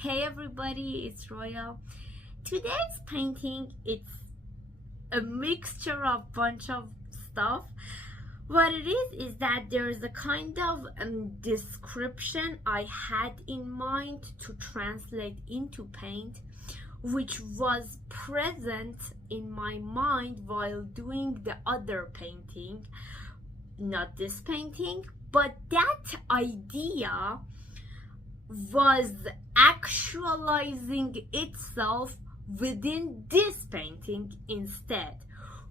Hey everybody, it's Royal. Today's painting, it's a mixture of bunch of stuff. What it is that there's a kind of description I had in mind to translate into paint, which was present in my mind while doing the other painting, not this painting, but that idea was actualizing itself within this painting instead,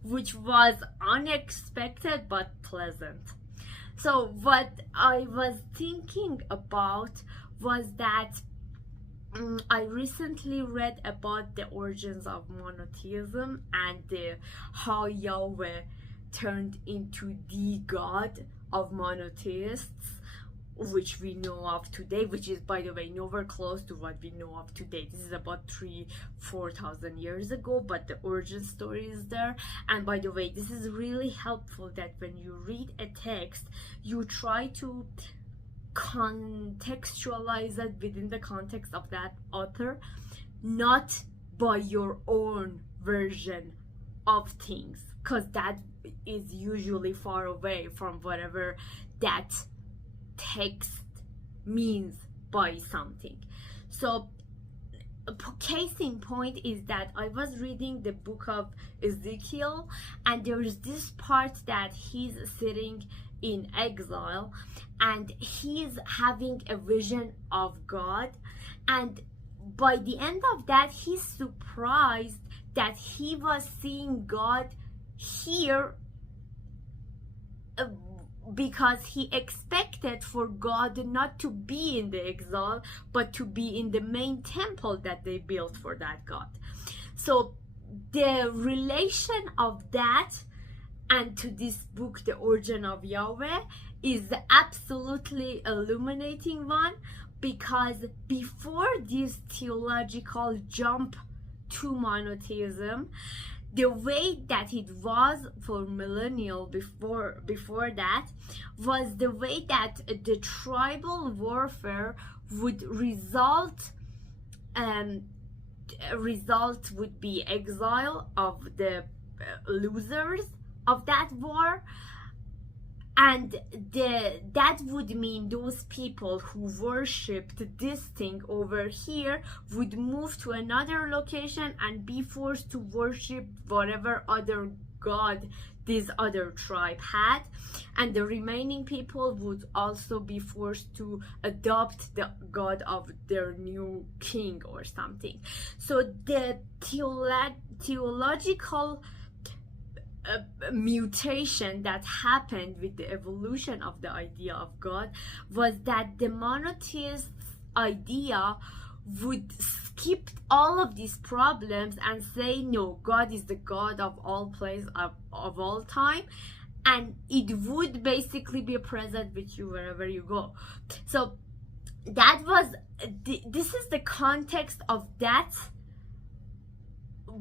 which was unexpected but pleasant. So what I was thinking about was that I recently read about the origins of monotheism and how Yahweh turned into the God of monotheists, which we know of today, which is, by the way, nowhere close to what we know of today. This is about 3,000-4,000 years ago, but the origin story is there. And by the way, this is really helpful that when you read a text, you try to contextualize it within the context of that author, not by your own version of things, because that is usually far away from whatever that text means by something. So case in point is that I was reading the book of Ezekiel, and there is this part that he's sitting in exile and he's having a vision of God, and by the end of that he's surprised that he was seeing God here, because he expected for God not to be in the exile but to be in the main temple that they built for that God. So the relation of that and to this book, The Origin of Yahweh, is absolutely illuminating one, because before this theological jump to monotheism, the way that it was for Millennial before that was the way that the tribal warfare would result would be exile of the losers of that war, and that would mean those people who worshipped this thing over here would move to another location and be forced to worship whatever other god this other tribe had, and the remaining people would also be forced to adopt the god of their new king or something. So the theological mutation that happened with the evolution of the idea of God was that the monotheist idea would skip all of these problems and say, no, God is the God of all places of all time, and it would basically be present with you wherever you go. So that was this is the context of that,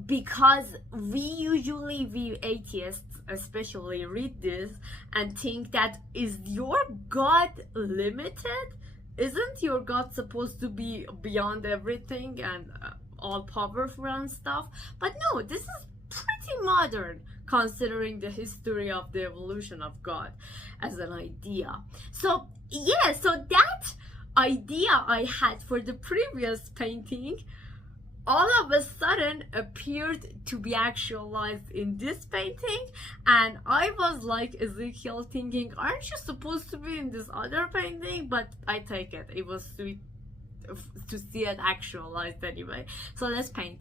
because we atheists especially read this and think that, is your God limited? Isn't your God supposed to be beyond everything and all powerful and stuff? But no, this is pretty modern considering the history of the evolution of God as an idea. So yeah, so that idea I had for the previous painting all of a sudden appeared to be actualized in this painting, and I was like Ezekiel thinking, aren't you supposed to be in this other painting? But I take it, it was sweet to see it actualized anyway. So let's paint.